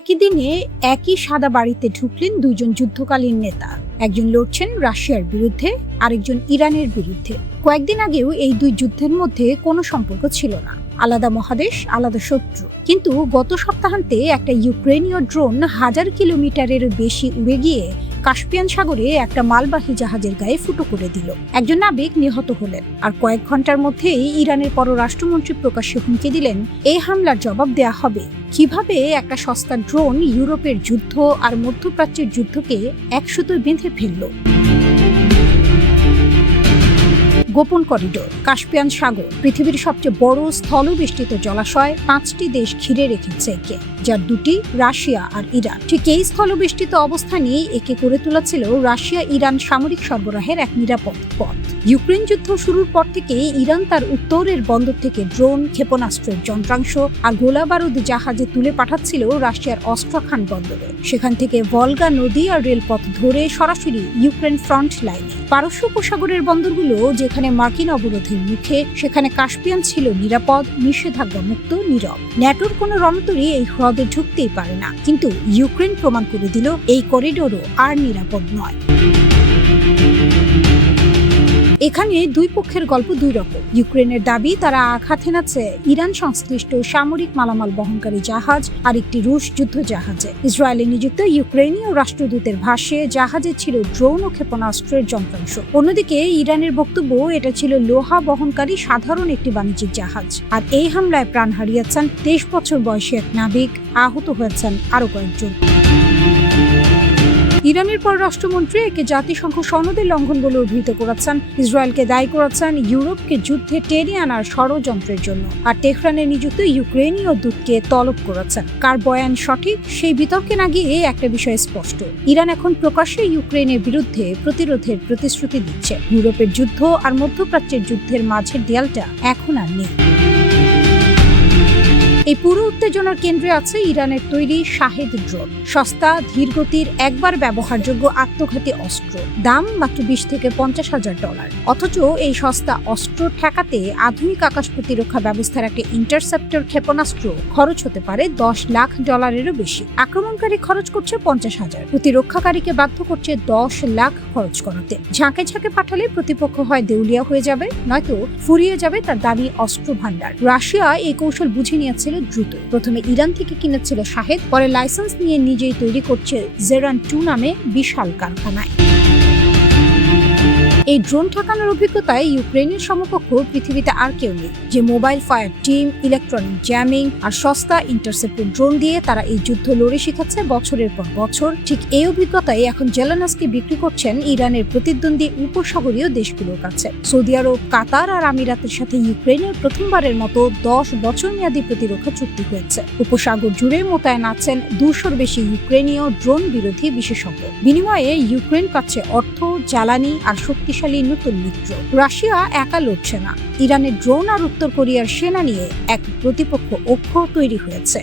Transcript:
একই দিনে একই সাদা বাড়িতে ঢুকলেন দুইজন যুদ্ধকালীন নেতা। একজন লড়ছেন রাশিয়ার বিরুদ্ধে, আরেকজন ইরানের বিরুদ্ধে। কয়েকদিন আগেও এই দুই যুদ্ধের মধ্যে কোনো সম্পর্ক ছিল না, আলাদা মহাদেশ, আলাদা শত্রু। কিন্তু গত সপ্তাহান্তে একটা ইউক্রেনীয় ড্রোন 1000 কিলোমিটারের বেশি উড়ে গিয়ে কাস্পিয়ান সাগরে একটা মালবাহী জাহাজের গায়ে ফুটো করে দিল। একজন নাবিক নিহত হলেন, আর কয়েক ঘন্টার মধ্যেই ইরানের পররাষ্ট্রমন্ত্রী প্রকাশ্যে হুমকি দিলেন এই হামলার জবাব দেয়া হবে। কিভাবে একটা সস্তা ড্রোন ইউরোপের যুদ্ধ আর মধ্যপ্রাচ্যের যুদ্ধকে এক সুতোয় বেঁধে ফেলল। গোপন করিডোর। কাস্পিয়ান সাগর পৃথিবীর সবচেয়ে বড় স্থলবেষ্টিত জলাশয়। 5টি দেশ ঘিরে রেখেছে একে, যার 2টি রাশিয়া আর ইরান। ঠিক এই স্থলবেষ্টিত অবস্থানেই একে করে তোলা ছিল রাশিয়া ইরান সামরিক সরবরাহের এক নিরাপদ পথ। ইউক্রেন যুদ্ধ শুরুর পর থেকে ইরান তার উত্তরের বন্দর থেকে ড্রোন, ক্ষেপণাস্ত্রের যন্ত্রাংশ আর গোলা বারুদ জাহাজে তুলে পাঠাচ্ছিল রাশিয়ার অস্ট্রাখান বন্দরে। সেখান থেকে ভলগা নদী আর রেলপথ ধরে সরাসরি ইউক্রেন ফ্রন্ট লাইনে। পারস্য উপসাগরের বন্দরগুলো যেখানে মার্কিন অবরোধের মুখে, সেখানে কাস্পিয়ান ছিল নিরাপদ, নিষেধাজ্ঞা মুক্ত, নীরব। ন্যাটোর কোনো রণতরী এই হ্রদে ঢুকতেই পারে না। কিন্তু ইউক্রেন প্রমাণ করে দিল এই করিডোরও আর নিরাপদ নয়। এখানে দুই পক্ষের গল্প দুই রকম। ইউক্রেনের দাবি তারা আঘাত হেনাচ্ছে ইরান সংশ্লিষ্ট সামরিক মালামাল বহনকারী জাহাজ আর একটি রুশ যুদ্ধ জাহাজে। ইসরায়েলে নিযুক্ত ইউক্রেনীয় রাষ্ট্রদূতের ভাষ্যে জাহাজে ছিল ড্রোন ও ক্ষেপণাস্ত্রের যন্ত্রাংশ। অন্যদিকে ইরানের বক্তব্য এটা ছিল লোহা বহনকারী সাধারণ একটি বাণিজ্যিক জাহাজ। আর এই হামলায় প্রাণ হারিয়েছেন 23 বছর বয়সী এক নাবিক, আহত হয়েছেন আরো কয়েকজন। ইরানের পররাষ্ট্রমন্ত্রী একে জাতিসংঘ সনদের লঙ্ঘন বলে অভিহিত করেছেন। ইসরায়েলকে দায়ী করেছেন ইউরোপকে যুদ্ধে টেনে আনার ষড়যন্ত্রের জন্য, আর তেহরানে নিযুক্ত ইউক্রেনীয় দূতকে তলব করেছেন। কার বয়ান সঠিক সেই বিতর্কে না গিয়ে একটা বিষয় স্পষ্ট, ইরান এখন প্রকাশ্যে ইউক্রেনের বিরুদ্ধে প্রতিরোধের প্রতিশ্রুতি দিচ্ছে। ইউরোপের যুদ্ধ আর মধ্যপ্রাচ্যের যুদ্ধের মাঝের দেয়ালটা এখন আর নেই। এই পুরো উত্তেজনার কেন্দ্রে আছে ইরানের তৈরি শাহেদ ড্রোন। সস্তা, ধীরগতির, একবার ব্যবহারযোগ্য আত্মঘাতী অস্ত্র। দাম মাত্র 20 থেকে $50,000। অথচ এই সস্তা অস্ত্র ঠেকাতে আধুনিক আকাশ প্রতিরক্ষা ব্যবস্থার একটা ইন্টারসেপ্টর ক্ষেপণাস্ত্র খরচ হতে পারে $10 লাখ বেশি। আক্রমণকারী খরচ করছে 50,000, প্রতিরক্ষাকারীকে বাধ্য করছে 10 লাখ খরচ করাতে। ঝাঁকে ঝাঁকে পাঠালে প্রতিপক্ষ হয় দেউলিয়া হয়ে যাবে, নয়তো ফুরিয়ে যাবে তার দামি অস্ত্র ভান্ডার। রাশিয়া এই কৌশল বুঝে নিয়েছিল দ্রুত। প্রথমে ইরান থেকে কিনেছিল শাহেদ, পরে লাইসেন্স নিয়ে নিজেই তৈরি করছে জেরান 2 নামে বিশাল কারখানায়। এই ড্রোন ঠেকানোর অভিজ্ঞতায় ইউক্রেনের সমকক্ষ পৃথিবীতে আর কেউ নেই। যে mobile fire team, electronic jamming আর সস্তা ইন্টারসেপ্টর ড্রোন দিয়ে তারা এই যুদ্ধ লড়ে শিখাচ্ছে বছরের পর বছর, ঠিক এই অভিজ্ঞতায় এখন জেলেনস্কি বিক্রি করছেন ইরানের প্রতিদ্বন্দ্বী উপসাগরীয় দেশগুলোর কাছে। সৌদি আরব, কাতার আর আমিরাতের সাথে ইউক্রেনের প্রথমবারের মতো 10 বছর মেয়াদী প্রতিরক্ষা চুক্তি হয়েছে। উপসাগর জুড়ে মোতায়েন আছেন 200-র বেশি ইউক্রেনীয় ড্রোন বিরোধী বিশেষজ্ঞ। বিনিময়ে ইউক্রেন পাচ্ছে অর্থ, জ্বালানি আর শক্তিশালী নতুন মিত্র। রাশিয়া একা লড়ছে না, ইরানের ড্রোন আর উত্তর কোরিয়ার সেনা নিয়ে এক প্রতিপক্ষ অক্ষ তৈরি হয়েছে।